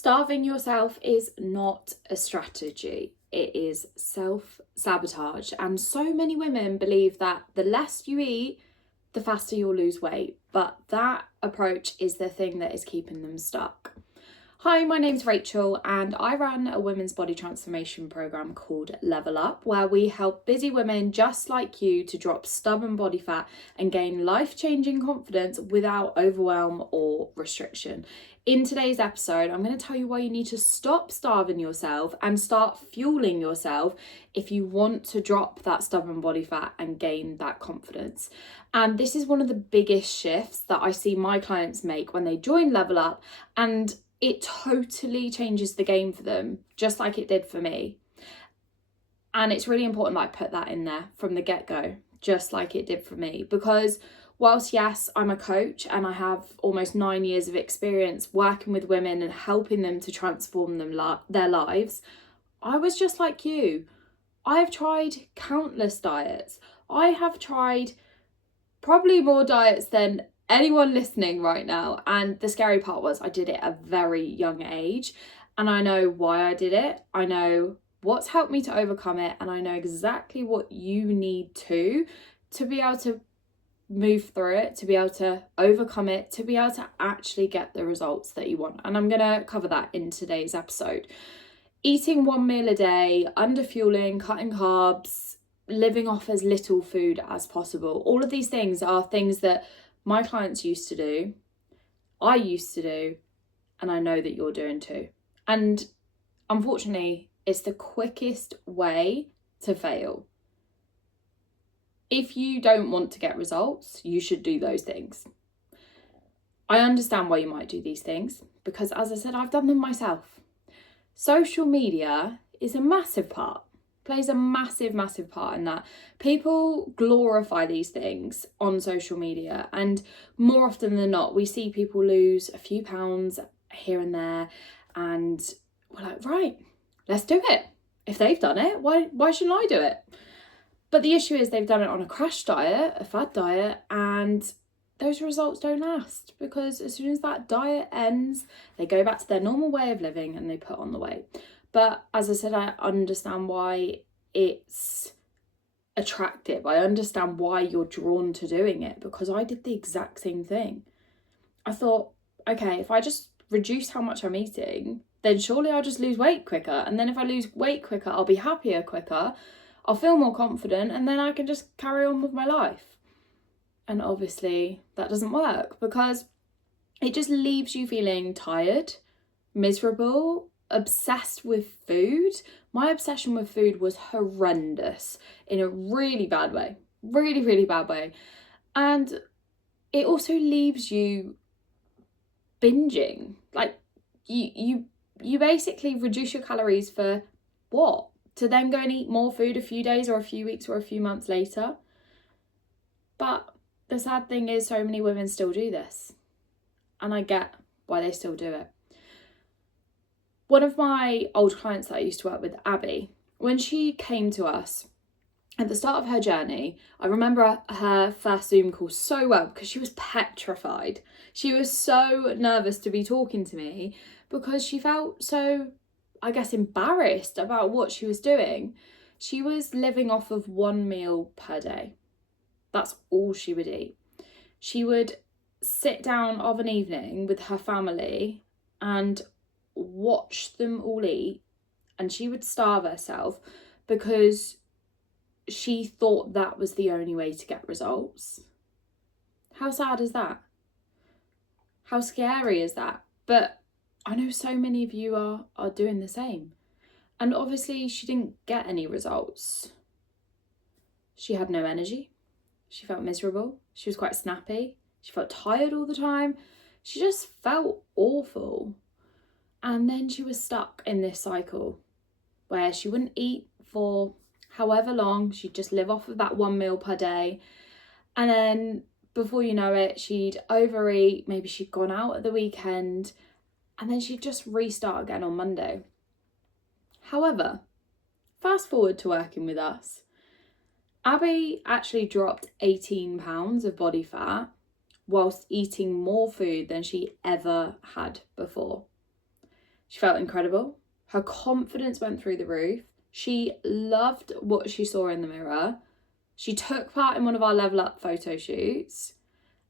Starving yourself is not a strategy. It is self-sabotage. And so many women believe that the less you eat, the faster you'll lose weight. But that approach is the thing that is keeping them stuck. Hi, my name's Rachel and I run a women's body transformation program called Level Up, where we help busy women just like you to drop stubborn body fat and gain life-changing confidence without overwhelm or restriction. In today's episode, I'm going to tell you why you need to stop starving yourself and start fueling yourself if you want to drop that stubborn body fat and gain that confidence. And this is one of the biggest shifts that I see my clients make when they join Level Up, and it totally changes the game for them, just like it did for me. And it's really important that I put that in there from the get-go, just like it did for me, because whilst yes, I'm a coach and I have almost 9 years of experience working with women and helping them to transform their lives, I was just like you. I have tried countless diets. I have tried probably more diets than anyone listening right now, and the scary part was I did it at a very young age, and I know why I did it. I know what's helped me to overcome it, and I know exactly what you need to be able to move through it, to be able to overcome it, to be able to actually get the results that you want. And I'm gonna cover that in today's episode. Eating one meal a day, under fueling, cutting carbs, living off as little food as possible. All of these things are things that my clients used to do, I used to do, and I know that you're doing too. And unfortunately, it's the quickest way to fail. If you don't want to get results, you should do those things. I understand why you might do these things, because as I said, I've done them myself. Social media is a massive part. Plays a massive part in that. People glorify these things on social media, and more often than not we see people lose a few pounds here and there, and we're like, right, let's do it. If they've done it, why shouldn't I do it? But the issue is they've done it on a crash diet, a fad diet, and those results don't last, because as soon as that diet ends, they go back to their normal way of living and they put on the weight. But as I said, I understand why it's attractive. I understand why you're drawn to doing it, because I did the exact same thing. I thought, okay, if I just reduce how much I'm eating, then surely I'll just lose weight quicker. And then if I lose weight quicker, I'll be happier quicker. I'll feel more confident, and then I can just carry on with my life. And obviously that doesn't work, because it just leaves you feeling tired, miserable, obsessed with food. My obsession with food was horrendous in a really bad way, really bad way. And it also leaves you binging. Like you basically reduce your calories for what? To then go and eat more food a few days or a few weeks or a few months later. But the sad thing is so many women still do this, and I get why they still do it. One of my old clients that I used to work with, Abby, when she came to us at the start of her journey, I remember her first Zoom call so well, because she was petrified. She was so nervous to be talking to me because she felt so, I guess, embarrassed about what she was doing. She was living off of one meal per day. That's all she would eat. She would sit down of an evening with her family and watch them all eat, and she would starve herself because she thought that was the only way to get results. How sad is that? How scary is that? But I know so many of you are doing the same. And obviously she didn't get any results. She had no energy. She felt miserable. She was quite snappy. She felt tired all the time. She just felt awful. And then she was stuck in this cycle where she wouldn't eat for however long. She'd just live off of that one meal per day. And then before you know it, she'd overeat. Maybe she'd gone out at the weekend, and then she'd just restart again on Monday. However, fast forward to working with us. Abby actually dropped 18 pounds of body fat whilst eating more food than she ever had before. She felt incredible. Her confidence went through the roof. She loved what she saw in the mirror. She took part in one of our Level Up photo shoots.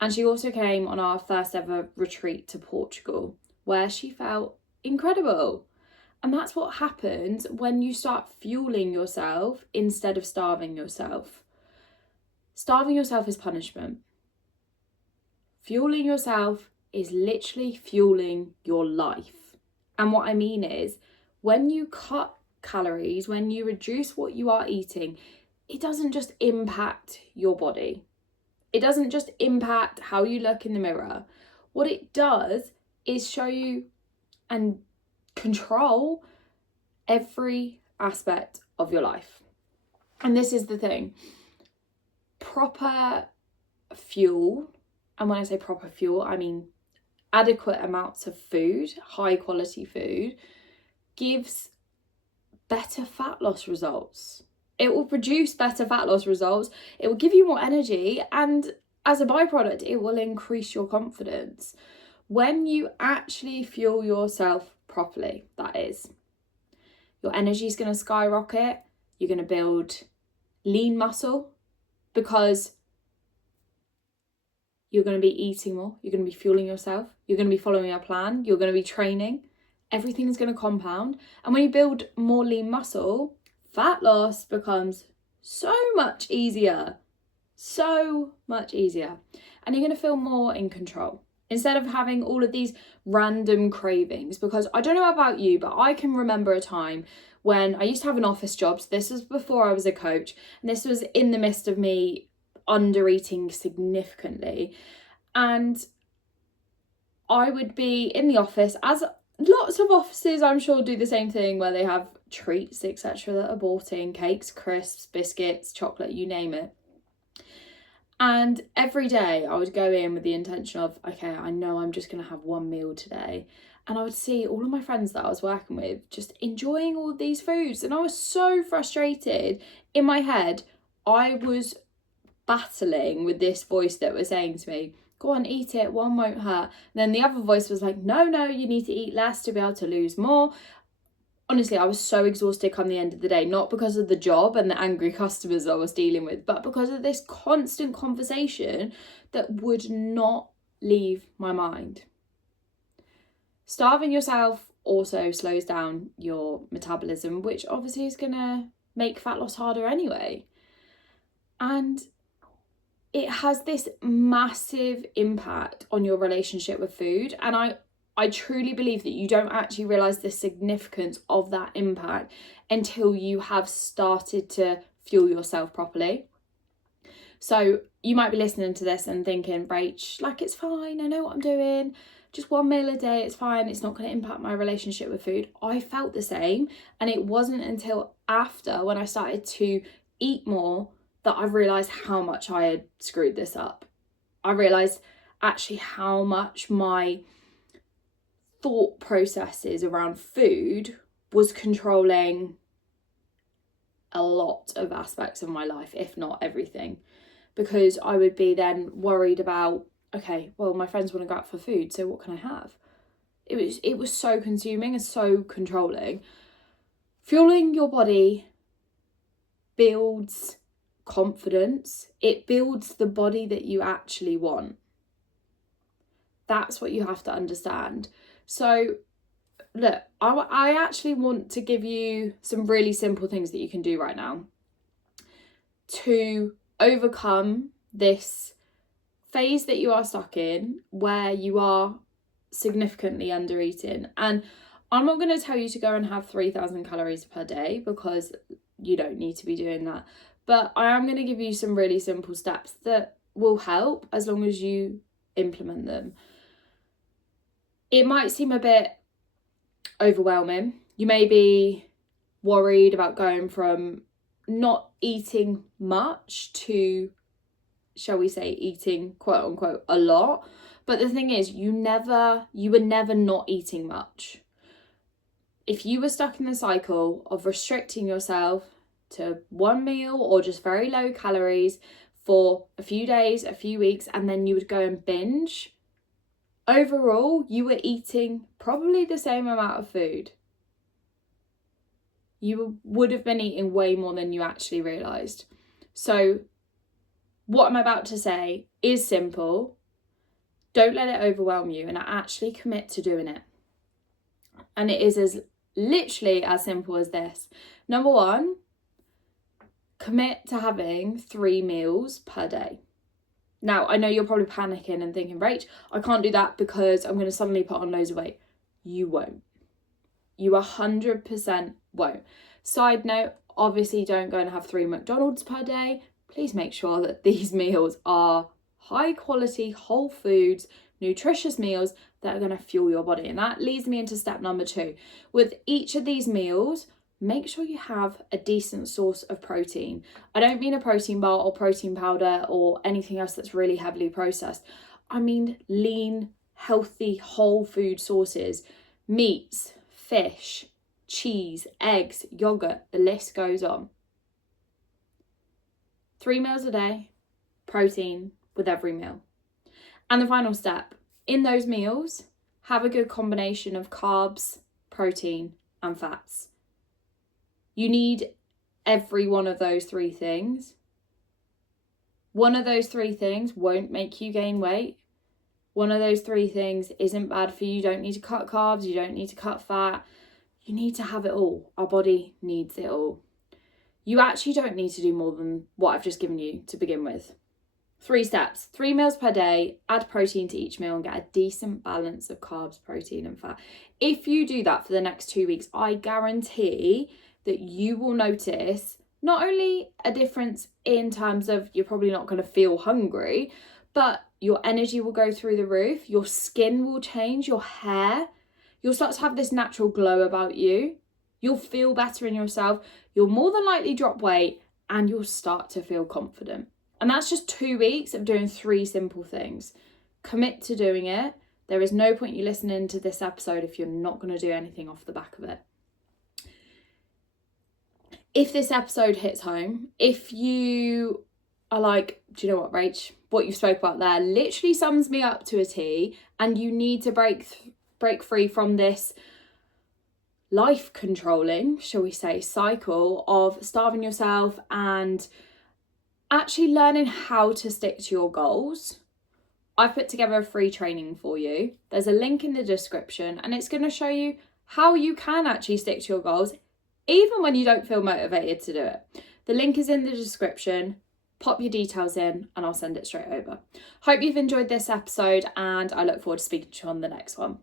And she also came on our first ever retreat to Portugal, where she felt incredible. And that's what happens when you start fueling yourself instead of starving yourself. Starving yourself is punishment. Fueling yourself is literally fueling your life. And what I mean is, when you cut calories, when you reduce what you are eating, it doesn't just impact your body. It doesn't just impact how you look in the mirror. What it does is show you and control every aspect of your life. And this is the thing. Proper fuel, and when I say proper fuel, I mean adequate amounts of food, high quality food, gives better fat loss results. It will produce better fat loss results. It will give you more energy, and as a byproduct, it will increase your confidence. When you actually fuel yourself properly, that is, your energy is going to skyrocket. You're going to build lean muscle because you're going to be eating more. You're going to be fueling yourself. You're going to be following a plan. You're going to be training. Everything is going to compound. And when you build more lean muscle, fat loss becomes so much easier. So much easier. And you're going to feel more in control. Instead of having all of these random cravings, because I don't know about you, but I can remember a time when I used to have an office job. So this was before I was a coach, and this was in the midst of me under eating significantly. And I would be in the office, as lots of offices I'm sure do the same thing, where they have treats, etc. that are bought in, cakes, crisps, biscuits, chocolate, you name it. And every day I would go in with the intention of, okay, I know I'm just going to have one meal today. And I would see all of my friends that I was working with just enjoying all these foods. And I was so frustrated. In my head, I was battling with this voice that was saying to me, go on, eat it, one won't hurt. And then the other voice was like, no, you need to eat less to be able to lose more. Honestly, I was so exhausted come the end of the day, not because of the job and the angry customers I was dealing with, but because of this constant conversation that would not leave my mind. Starving yourself also slows down your metabolism, which obviously is going to make fat loss harder anyway. And it has this massive impact on your relationship with food. And I truly believe that you don't actually realise the significance of that impact until you have started to fuel yourself properly. So you might be listening to this and thinking, Rach, like, it's fine, I know what I'm doing, just one meal a day, it's fine, it's not going to impact my relationship with food. I felt the same, and it wasn't until after, when I started to eat more, that I realised how much I had screwed this up. I realised actually how much my thought processes around food was controlling a lot of aspects of my life, if not everything, because I would be then worried about, okay, well, my friends want to go out for food, so what can I have? It was so consuming and so controlling. Fueling your body builds confidence. It builds the body that you actually want. That's what you have to understand. So look, I actually want to give you some really simple things that you can do right now to overcome this phase that you are stuck in, where you are significantly under eating. And I'm not going to tell you to go and have 3,000 calories per day, because you don't need to be doing that. But I am going to give you some really simple steps that will help as long as you implement them. It might seem a bit overwhelming. You may be worried about going from not eating much to, shall we say, eating quote unquote a lot. But the thing is, you were never not eating much. If you were stuck in the cycle of restricting yourself to one meal or just very low calories for a few days, a few weeks, and then you would go and binge, overall, you were eating probably the same amount of food. You would have been eating way more than you actually realised. So what I'm about to say is simple. Don't let it overwhelm you, and actually commit to doing it. And it is as literally as simple as this. Number one, commit to having 3 meals per day. Now, I know you're probably panicking and thinking, Rach, I can't do that because I'm going to suddenly put on loads of weight. You won't. You 100% won't. Side note, obviously don't go and have 3 McDonald's per day. Please make sure that these meals are high quality, whole foods, nutritious meals that are going to fuel your body. And that leads me into step number 2. With each of these meals, make sure you have a decent source of protein. I don't mean a protein bar or protein powder or anything else that's really heavily processed. I mean lean, healthy, whole food sources, meats, fish, cheese, eggs, yogurt, the list goes on. 3 meals a day, protein with every meal. And the final step, in those meals, have a good combination of carbs, protein, and fats. You need every one of those 3 things. One of those 3 things won't make you gain weight. One of those 3 things isn't bad for you. You don't need to cut carbs. You don't need to cut fat. You need to have it all. Our body needs it all. You actually don't need to do more than what I've just given you to begin with. 3 steps, 3 meals per day, add protein to each meal and get a decent balance of carbs, protein and fat. If you do that for the next 2 weeks, I guarantee that you will notice not only a difference in terms of you're probably not going to feel hungry, but your energy will go through the roof, your skin will change, your hair, you'll start to have this natural glow about you, you'll feel better in yourself, you'll more than likely drop weight, and you'll start to feel confident. And that's just 2 weeks of doing 3 simple things. Commit to doing it. There is no point you listening to this episode if you're not going to do anything off the back of it. If this episode hits home, if you are like, do you know what, Rach? What you spoke about there literally sums me up to a T, and you need to break free from this life controlling, shall we say, cycle of starving yourself and actually learning how to stick to your goals. I've put together a free training for you. There's a link in the description, and it's going to show you how you can actually stick to your goals even when you don't feel motivated to do it. The link is in the description. Pop your details in and I'll send it straight over. Hope you've enjoyed this episode, and I look forward to speaking to you on the next one.